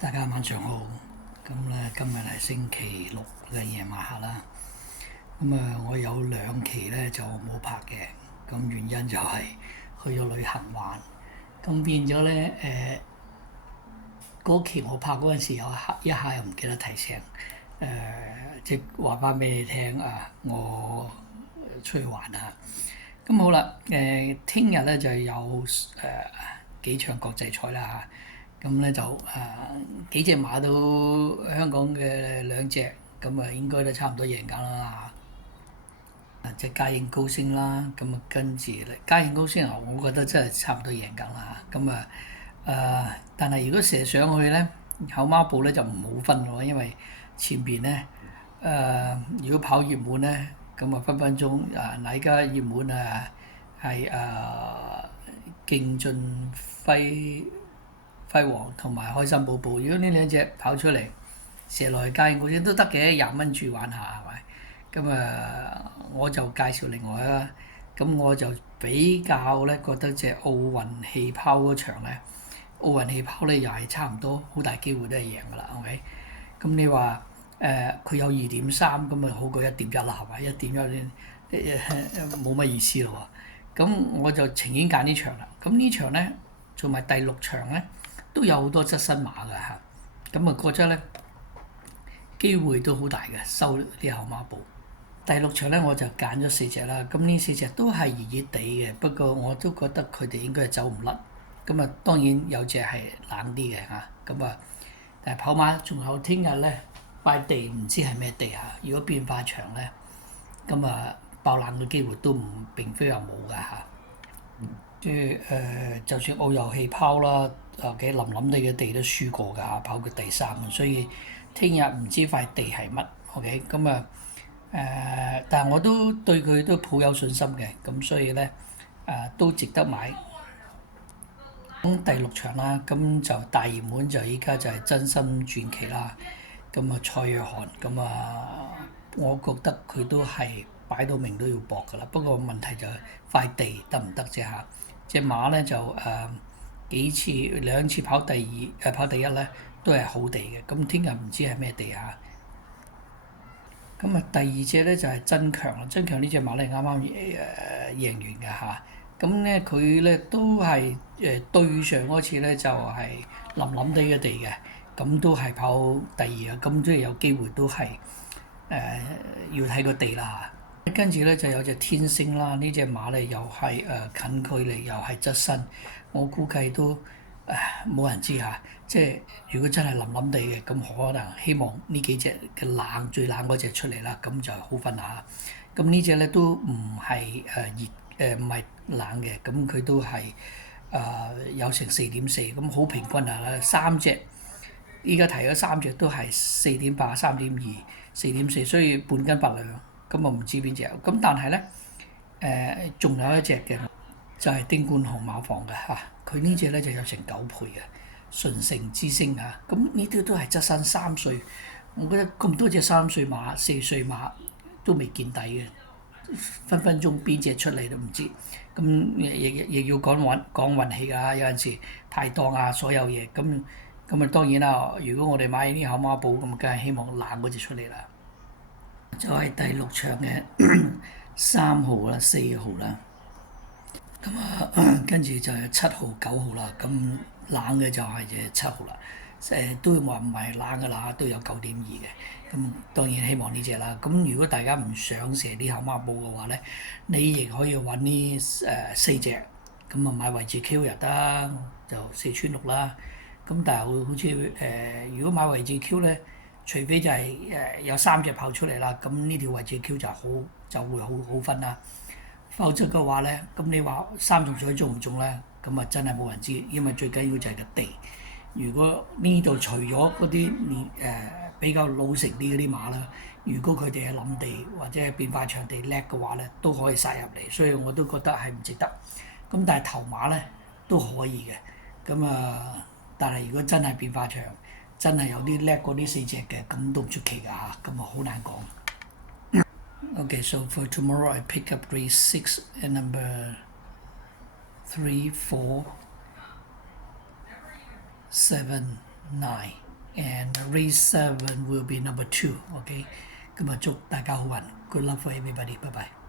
大家晚上好，咁咧今日係星期六嘅夜晚黑啦。我有兩期咧就冇拍嘅，咁原因就係去咗旅行玩，咁變咗咧嗰期我拍嗰陣時有一下又唔記得提醒，即係話翻俾你聽啊，我出去玩啊。咁好啦，聽日咧就有幾場國際賽啦嚇，咁咧就幾隻馬都香港嘅兩隻，咁應該都差唔多贏緊啦嚇。隻嘉應高升啦，咁跟住咧嘉應高升我覺得真係差唔多贏緊啦嚇。但係如果射上去咧，後孖步咧就唔好分咯，因為前邊咧如果跑熱門咧，咁分分鐘哪家熱門係勁進輝煌同埋開心寶寶，如果呢兩隻跑出嚟射落去嘉應高升都得嘅，20蚊注玩下係咪？我就介紹另外啦，咁我就比較咧覺得隻奧運氣泡嗰場咧，奧運氣泡咧又係差唔多，好大機會都係贏㗎啦，OK？咁你話佢有2.3，咁咪好過1.1啦，係咪？1.1冇乜意思咯喎。咁我就情願揀呢場啦。咁呢場咧，做埋第六場咧，都有好多側身馬㗎嚇。覺得咧機會都好大嘅，收啲後馬步。第六場咧我就揀咗4隻啦，咁呢4隻都係熱熱地嘅，不過我都覺得佢哋應該係走唔甩。當然有隻係冷啲嘅嚇，但係跑馬仲有聽日咧塊地唔知係咩地嚇，如果變化場咧，爆冷嘅機會都並非話冇㗎嚇。即係就算澳遊氣泡啦，幾冧冧地嘅地都輸過㗎嚇，跑過第三，所以聽日唔知塊地係乜，OK？但係我都對佢都抱有信心嘅，咁所以咧都值得買。咁第六場啦，咁就大熱門就依家就係真心傳奇啦。蔡約翰，我覺得佢都係擺到明都要搏㗎啦。不過問題就係塊地得唔得啫嚇？隻馬咧就兩次跑跑第一咧都係好地嘅。咁聽日唔知係咩地嚇？第二隻咧就係增強啦，增強呢隻馬咧啱啱贏完嘅嚇。佢咧都係對上嗰次咧就係冧冧地嘅地嘅，咁都係跑第二啊，咁即係有機會都係要睇個地啦。跟住咧就有隻天星啦，呢隻馬咧又係近距離又係側身，我估計都冇人知嚇。即係如果真係冧冧地嘅，咁可能希望呢幾隻嘅最冷嗰隻出嚟啦，咁就好分下。呢隻咧都唔係唔係冷嘅，咁佢都係有成4.4，咁好平均啊！三隻依家提咗三隻都係4.8、3.2、4.4，所以半斤八兩。我唔知邊隻。但係咧仲有一隻嘅就係丁冠雄馬房嘅嚇，佢呢隻咧就有成9倍嘅純城之星嚇。呢啲都係側身3歲，我覺得咁多隻3歲馬、4歲馬都未見底嘅。分分鐘邊隻出嚟都唔知，亦要講運氣㗎，有陣時排檔啊，所有嘢當然啦。如果我哋買啲口馬寶咁，梗係希望冷嗰隻出嚟啦。就係第六場嘅3號啦、4號啦，跟住就係7號、9號啦。冷嘅就係隻7號啦。都話唔係冷㗎啦，都有9.2嘅。當然希望呢隻啦。如果大家唔想射啲後孖寶嘅話咧，你亦可以揾呢4隻，買位置 Q 又得，就4穿6啦。但係好似如果買位置 Q 咧，除非就係有3隻跑出嚟啦，呢條位置 Q 就會好分啦。否則嘅話咧，你話3重彩中唔中咧？真係冇人知，因為最緊要就係個地。如果呢度除咗嗰啲比較老成啲嗰啲馬啦，如果佢哋係冧地或者係變化場地叻嘅話咧，都可以殺入嚟，所以我都覺得係唔值得。但係頭馬咧都可以嘅。但係如果真係變化場真係有啲叻過呢4隻嘅，咁都唔出奇㗎嚇，好難講。Okay, so for tomorrow I pick up race 6 and number 3, 4, 7, 9，and race 7 will be number 2。OK，咁啊祝大家好運，good luck for everybody，拜拜。